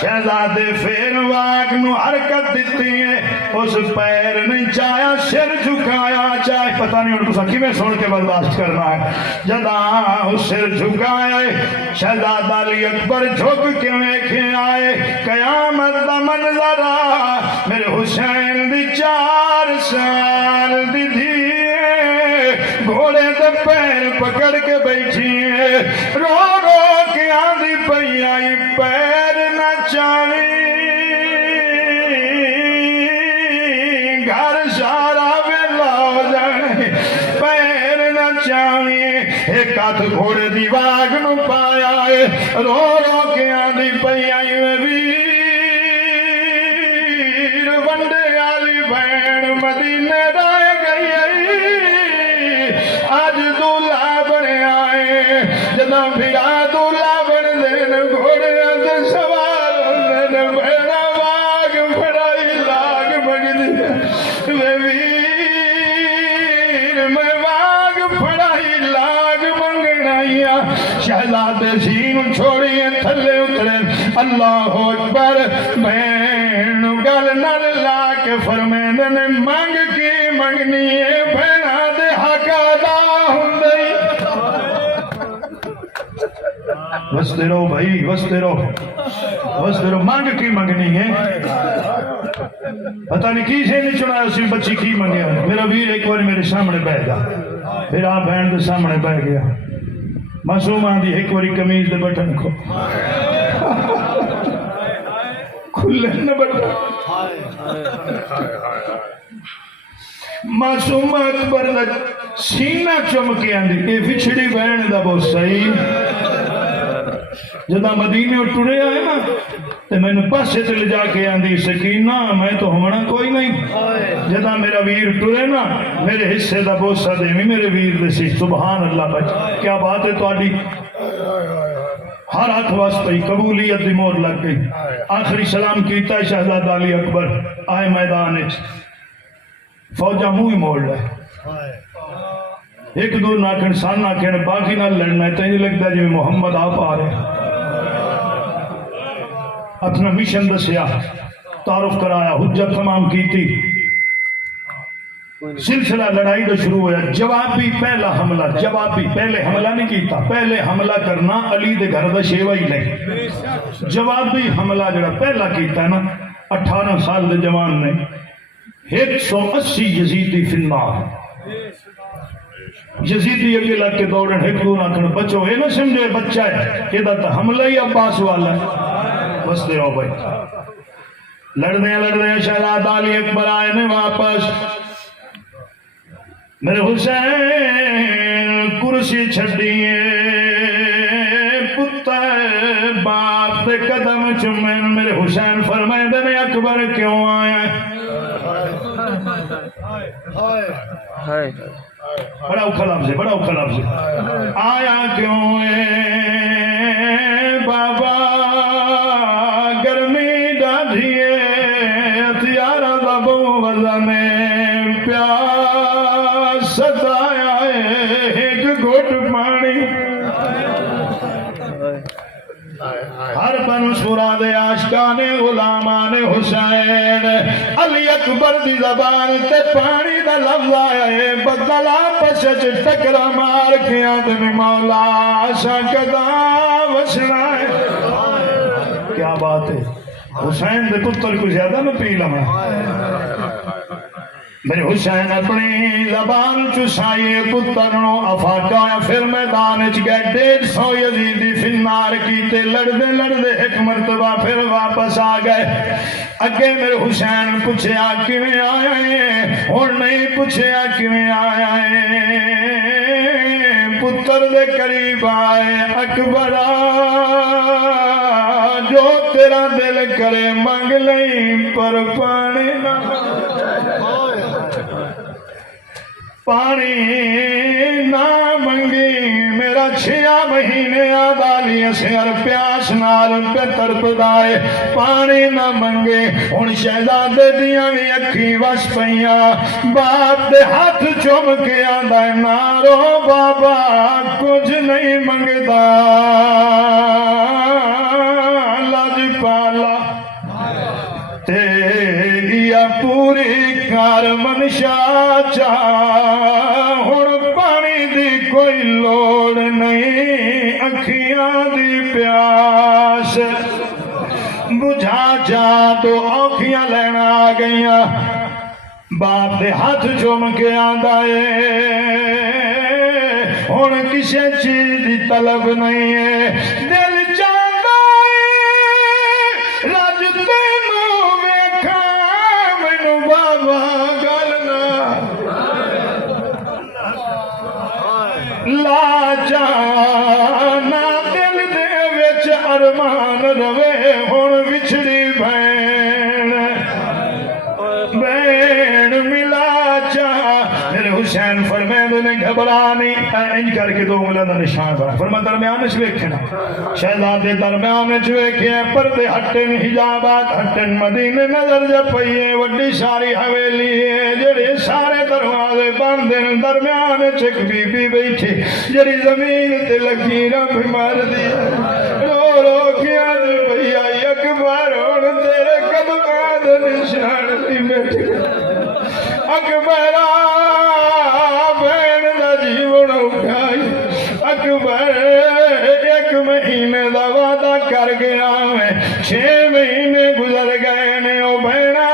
شہزادے پھر واگ نو حرکت دیتی ہے اس پیر نہیں چایا سر جھکایا چاہے پتہ نہیں ان کو سکی میں سن کے برداشت کرنا ہے جدا اس سر جھکایا ہے شہزادہ علی اکبر جھک کے ویکھے آئے قیامت دا منظرہ میرے حسین دی 4 سال دی دھیے گھوڑے دے پیر پکڑ کے بیٹھی ہے رو رو کے آندھی پئی آئی پیر نہ چاہی گھر سارا ویلا ہو جائے پیر نہ چاہی ایک ہاتھ گھوڑے دی واگ نو پایا ہے رو رو کے آندھی پئی آئی ویر ونڈے والی بہن مدینے رہ گئی آج دولہا بنے آئے جنا پھرا دولہا بن دین گھوڑے اندر سوار ہوندن بہنا واگ پھڑائی لاگ بگ دیا ویر میں واگ پھڑائی لاگ بنگنائیا شہزادے سین چھوڑی تھلے اترے اللہ اکبر بہن گل نر لا کے فرمینے نے مانگ کی منگنی ہے بہنا دے حق ادا ہوندئی وستے رہو بھائی وستے رہو مانگ کی منگنی ہے پتہ نہیں کی سے نہیں چنایا سی بچی کی منگیا میرا ویر ایک بار میرے سامنے بیٹھ گیا پھر آپ بہن دے سامنے بیٹھ گیا معصوم آندھی ایک باری کمیز دے بٹن کو کھلے نہ بٹن معصوم اکبر دا سینہ چمکے آندھی اے وچھڑی بہن دا بہت صحیح جدا مدینے ٹرے آئے نا تو میں نے پاسے تے لے جا کے آندھی سکینہ میں تو ہمنا کوئی نہیں جدا میرا ویر ٹرے نا میرے حصے دا بوسہ دے میرے ویر دے سی سبحان اللہ بچ کیا بات ہے تو آدھی ہر ہاتھ واس پئی قبولیت دی مور لگ گئی آخری سلام کیتا ہے شہزاد علی اکبر آئے میدان فوجہ منہ موڑ لے ایک دو ناکن سان ناکن باقی نہ لڑنا ہے تینی لگتا ہے جو محمد آپ آ رہے ہیں اپنا مشن دسیا تعارف کرایا حجت تمام کی تھی سلسلہ لڑائی تو شروع ہوا جوابی پہلا حملہ جوابی پہلے حملہ نہیں کیتا پہلے حملہ کرنا علی دے گھر دا شیوہ ہی نہیں جوابی حملہ جڑا پہلا کیتا ہے نا 18 سال دے جوان نے 180 یزیدی فی النار یزیدی اگے لگ کے دوڑن ایک دو ناکن بچو اے نہ سمجھے بچہ ہے کہ دا حملہ ہی عباس والا ہے بس دے رہو بھائی لڑ دیں شہزاد علی اکبر آئے نے واپس میرے حسین کرسی چھڑیے پتر باپ دے قدم چمین میرے حسین فرمائے دنے اکبر کیوں آیا بڑا اوکھا لفظ ہے آیا کیوں ہے بابا گرمی ڈاڈھیے ہتھیارہ دا بو وزن پیاس ستایا ہے ایک گھٹ پانی ہر بن سورا دے آشکان غلامان حسین علی اکبر دی زبان تے پانی دا لفظ آیا ہے بدلا پسچ ٹکرا مار کے آدمی مولا شاکدہ وشنا ہے کیا بات ہے حسین دے پتر کو زیادہ میں پی لما میرے حسین اپنی زبان چسائیے پترنوں افاقہ پھر میدان گئے 150 یزیدی فی النار کیتے لڑ دے ایک مرتبہ پھر واپس آ گئے اگے میرے حسین پوچھے کیویں آیا ہے اور نہیں پوچھے کیویں آیا ہے پتر دے قریب آئے اکبرا جو تیرا دل کرے مانگ لیں پر پانی نہ منگی میرا 6 مہینے آدالی اسیر پیاس نال پہ ترپدائے پانی نہ منگے ان شہزادے دیاں بھی اکھی وس پئیاں باپ دے ہاتھ چوم کے آدھا نارو بابا کچھ نہیں منگدا لاج پالا تیریا پوری کار منشا ہن پانی دی کوئی لوڑ نہیں اکھیاں دی پیاس بجھا جا تو آنکھیاں لینا آ گئیاں باپ دے ہاتھ چوم کے آندا ہے ہن کسے چیز دی طلب نہیں ہے دل چاہتا ہے رج تینوں ویکھاں مینوں بابا لا جانا دل دے وچ ارمان روے ہن وچھڑی بین ملا جا میرے حسین فرمائے نے گھبرا نہیں انج کر کے 2 انگلیاں دا نشان بنا فرمایا درمیان وچ ویکھنا شہزادے درمیان وچ ویکھے پردے ہٹن حجابات ہٹن مدینے نظر جا پئیے وڈی ساری حویلی ہے جڑے سارے دروازے بند ہیں درمیان وچ ایک بی بی بیٹھی جڑی زمین تے لگی رب مار دی رو رو کے آدھی بھیا اکبر ہن تیرے قدماں دے نشان دی بیٹھی اکبرا بین دا جیون اٹھائی اکبر 1 مہینے دا وعدہ کر گیا میں 6 مہینے گزر گئے نے او بہنا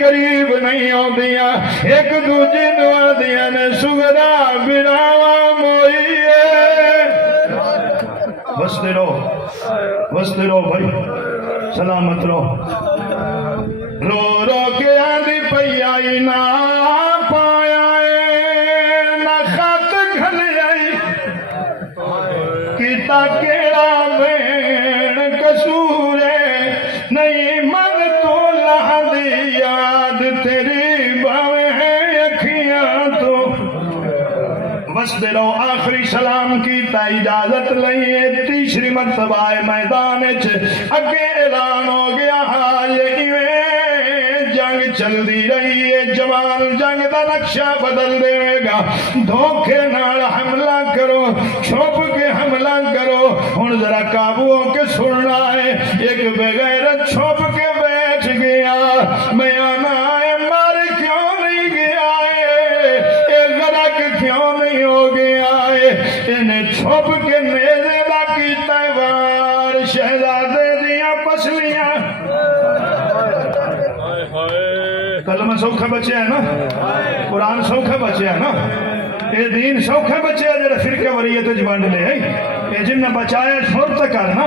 قریب نہیں ہوندیاں ایک دوجے نوں آندیاں نے سگرا بناوا موئیے وستے رہو بھائی سلامت رہو رو رو کے آندی پئی آئی نہ پایا نہ خط گھل آئی کیتا کیڑا بین قصور نہیں من تو لہدی یاد تیری باویں اکھیاں تو وسدے رہو آخری سلام کی تا اجازت لئیے تیسری مرتبہ میدان اگے اعلان ہو گیا یہ جنگ چل دی رہی ہے جوان جنگ دا نقشہ بدل دے گا دھوکے نال حملہ کرو چھپ کے حملہ کرو ہن ذرا قابو ہو کے سننا ہے ایک بغیرت چھپ کے بیٹھ گیا میں آنا ہے مار کیوں نہیں گیا ہے ایک غرق کیوں نہیں ہو گیا ہے انہیں چھپ کے نیزے دا کیتا ہے وار شہزادے دیاں پسلیاں کلمہ سوکھا بچے ہے نا قرآن سوکھا بچے ہے نا اے دین سوکھا بچے ہے جڑا فرقہ وریت جوانڈ لے اے جن بچایا چھوڑ تک کرنا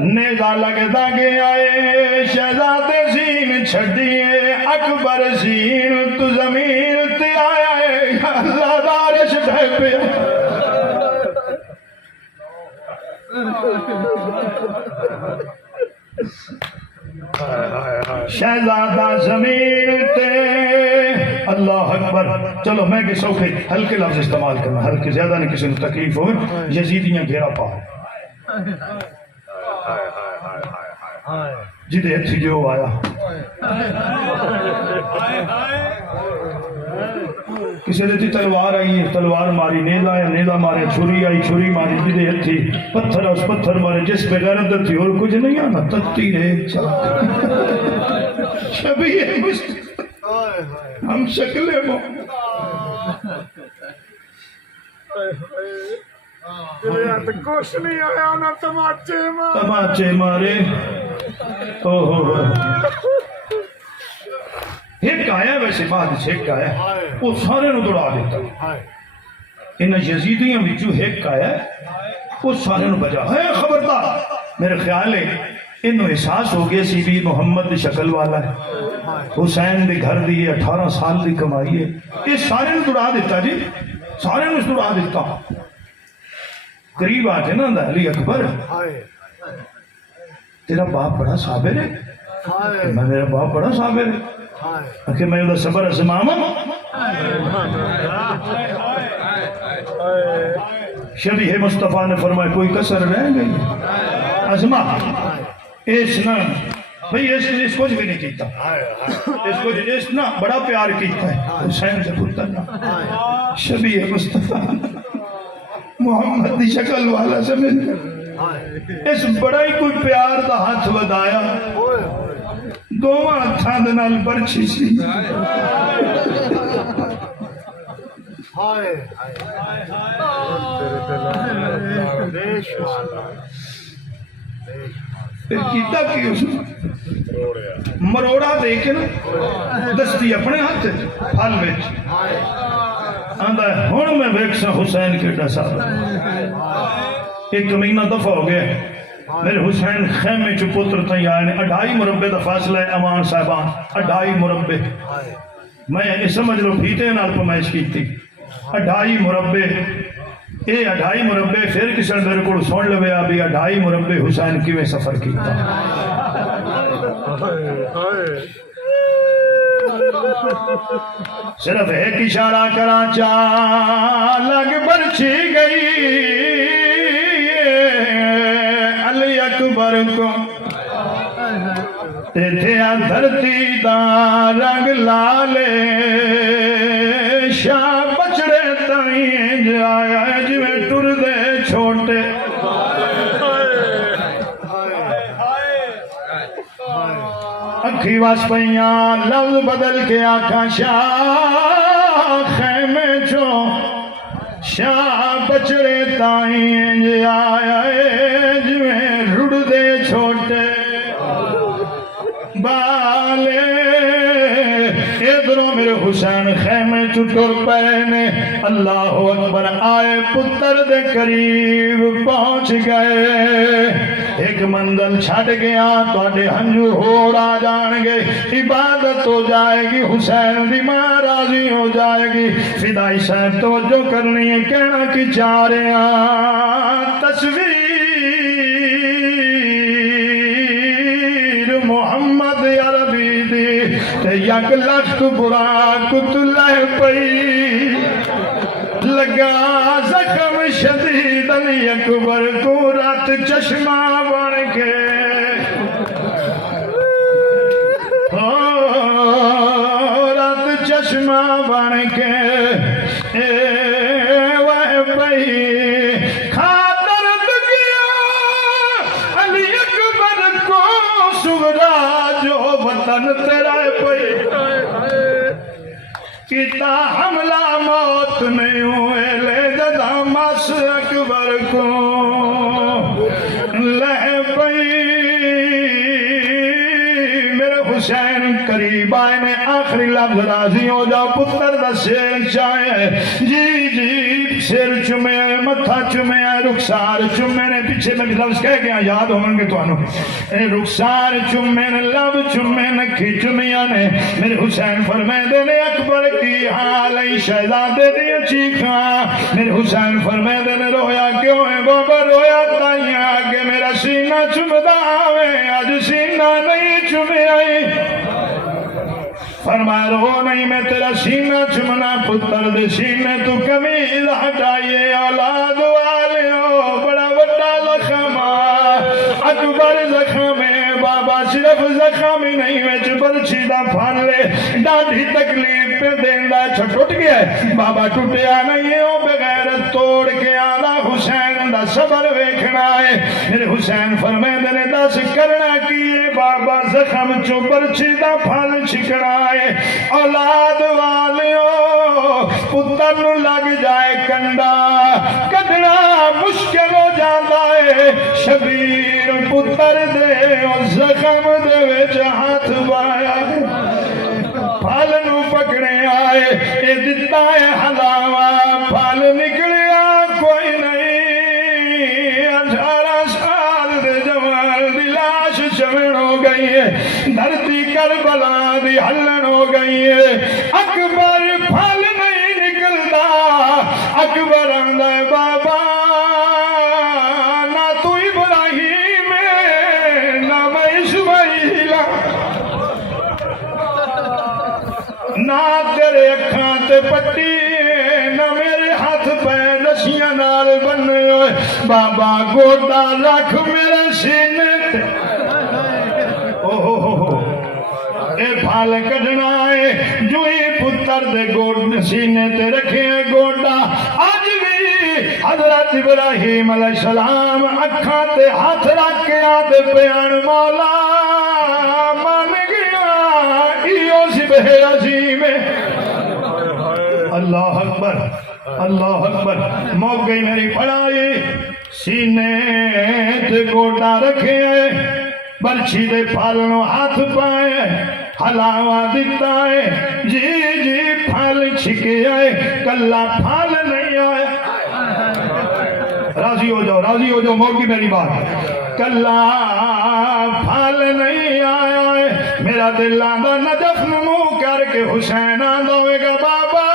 نیزہ لگتا گیا ہے شہزادے زین چھڑیے اکبر زین تو زمین تے آیا ہے اللہ دارش بے پہ شہزادہ زمین تے اللہ اکبر چلو میں کہ سوکھے ہلکے لفظ استعمال کرنا ہلکے زیادہ نہیں کسی کو تکلیف ہوئے یزیدیاں گھیرا پاؤ جدے اچھی جو آیا کسی دیتی تلوار آئی ہے تلوار ماری نیزہ آیا نیزہ مارے چھری آئی چھری ماری جدے اچھی پتھر اس پتھر مارے جس پہ غیرت تھی اور کچھ نہیں آنا تتی رہے شبیہ مصطفیٰ ہم شکلے مو کچھ نہیں آیا نا تماچے مارے ایک آیا ویسے بعد سے ایک آیا وہ سارے نو دوڑا دیتا انہا یزیدیاں وچو ایک آیا وہ سارے نو بجا ہے خبردار میرے خیال ہے انہوں احساس ہو گیا سی بھی محمد دی شکل والا ہے حسین دی گھر دی 18 سال دی کمائی ہے یہ سارے نو دوڑا دیتا جی سارے نو دوڑا دیتا قریب آتے نا علی اکبر تیرا باپ بڑا صابر ہے میں میرا باپ بڑا صابر ہے کہ میں ادھا صبر اسماما شبیہ مصطفیٰ نے فرمایا کوئی کسر رہ گئی اسما اس نا بھئی اس کو بھی نہیں کیتا اس کو اس نا بڑا پیار کیتا ہے حسین سے پتر نا شبیہ مصطفیٰ محمد دی شکل والا سمجھ اس بڑا ہی کوئی پیار دا ہاتھ ودایا دو ہاتھاں دے نال برچھی سی پھر کیتا کی اس مروڑا دے کے نا دستی اپنے ہاتھ پھل وچ آندہ ہے ہون میں ویکسا حسین کے ڈسا ایک مہینہ دفعہ ہو گیا میرے حسین خیمے چو پتر تھی آئے 2.5 مربع دا فاصلہ ہے امان صاحبان 2.5 مربع میں یہ سمجھ لو بھیتے نال پمائش کی تھی 2.5 مربع اے 2.5 مربع پھر کسی میرے کو سن لوے ابھی 2.5 مربع حسین کیویں سفر کیتا صرف ایک اشارہ کرا چالک برچھی گئی علی اکبر کو تیتھیا دھرتی دا رنگ لالے شاہ بچڑے تائیں جایا جویں ٹر دے چھوٹے اکھی واس پہیاں لفظ بدل کے آکھا شاہ خیمے چو شاہ بچڑے تائیں آیا جویں رڑ دے چھوٹے بالے ادھروں میرے حسین خیمے چٹر پے نے اللہ اکبر آئے پتر دے قریب پہنچ گئے ایک منزل چھڑ گیا تواڈے ہنجو ہور آ جان گے عبادت ہو جائے گی حسین دی ماں راضی ہو جائے گی فدائی صاحب توجہ کرنی ہے کہنا کی چاہ رہے ہیں تصویر محمد عربی دی تے یک لخت براق تلے پئی لگا زخم شدید علی اکبر کو رات چشمہ بن کے رات چشمہ بن کے وہ پئی خاطر دگیا علی اکبر کو سغرا جو وطن تیرا پئی کیتا حملہ موت نہیں ہوئے لے جدا مس اکبر کو لہ پئی میرے حسین قریب آئے میں آخری لفظ راضی ہو جاؤ پتر دا سیر چاہے جی جی سیر چمے متھا چمے رخسار چمے نے پیچھے میں بھی لفظ کہہ گیا یاد ہوں گے تو آنو رخسار چمے نے لب چمے نکھی چمیاں نے میرے حسین فرمائے دینے اکبر کی حال ای شہزادے دیا چیخا میرے حسین فرمائے دینے رویا کیوں ہے بابا رویا تائیں آگے میرا سینہ چمدہ آوے آج سینہ نہیں چمے آئی فرمایا رو نہیں میں تیرا سینہ چمنا پتر دے سینے تو کمیز ہٹائیے اولاد والیوں بڑا بڑا زخم اکبر زخم ہے بابا صرف زخم ہی نہیں وچ برچھی دا پھن لے ڈاڈھی تکلیف پہ دیندہ ٹوٹ گیا ہے بابا ٹوٹیا نہیں ہو بغیر توڑ کے آدھا حسین دا صبر ویکھنا ہے میرے حسین فرمائے دنے دس کرنا کیے بابا زخم چو برچھی دا پھن چھکنا ہے اولاد والیوں پتر نو لگ جائے کنڈا کڈنا مشکل ہو جاتا ہے شبیر پتر دے اور زخم دے وچ ہاتھ بایا پھل نو پکڑے آئے اے دتا ہے حلاوہ پھل نکلیا کوئی نہیں 18 سال دے جوان دی لاش چمن ہو گئی ہے دھرتی کربلا دی ہلن ہو گئی ہے اکبر پھل نہیں نکلتا اکبر اندر بابا نہ تو ابراہیم ہے نہ میں اسماعیل نہ تیرے اکھاں تے پٹی نہ میرے ہاتھ پہ رسیاں نال بنے ہوئے بابا گوڈا رکھ میرے سینے تے اے پھال کڈنا ہے جو ہی پتر دے گوڈ سینے تے رکھے گوڈا آج بھی حضرت ابراہیم علیہ السلام اکھاں تے ہاتھ رکھ کے آدھے پیان مولا مان گیا ایو ذبح عظیم اللہ اکبر اللہ اکبر موک گئی میری پڑھائی سینے تے گوڈا رکھے برچھی دے پھالنوں ہاتھ پائے حلاوہ دیتا ہے جی جی پھال چھکے آئے کلا پھال نہیں آئے راضی ہو جاؤ موقع میری بات کلا پھال نہیں آئے میرا دل آندہ نجف نمو کر کے حسین آندہ ہوئے گا بابا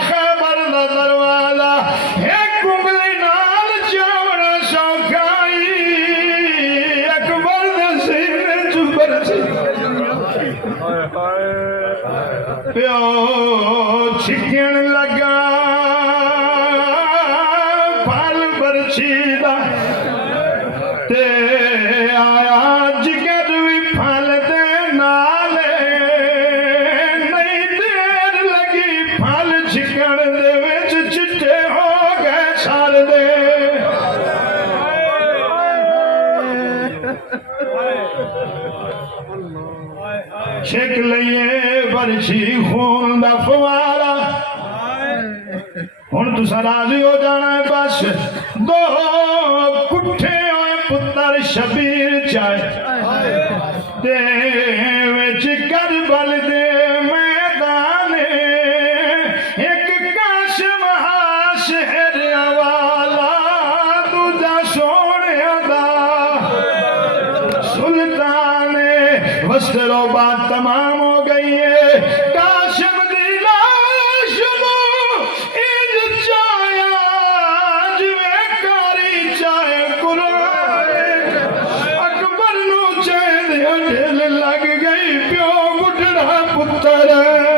خیبر دا دروازہ ایک کنگلی نال چاوڑا سوکھائی اکبر دا سینے چبر سی پیو چھکن لگا پھال برچھی دا تے آیا جگر بھی پھال دے نالے نہیں دیر لگی پھال چھکن دے وچ چٹے ہو گئے سار دے چھک لئیے برچھی خون دا فوارا ہن تو راضی ہو جانا ہے بس دو کٹھے ہوئے پتر شبیر چاہے دے وچ کربل دے میں muhterem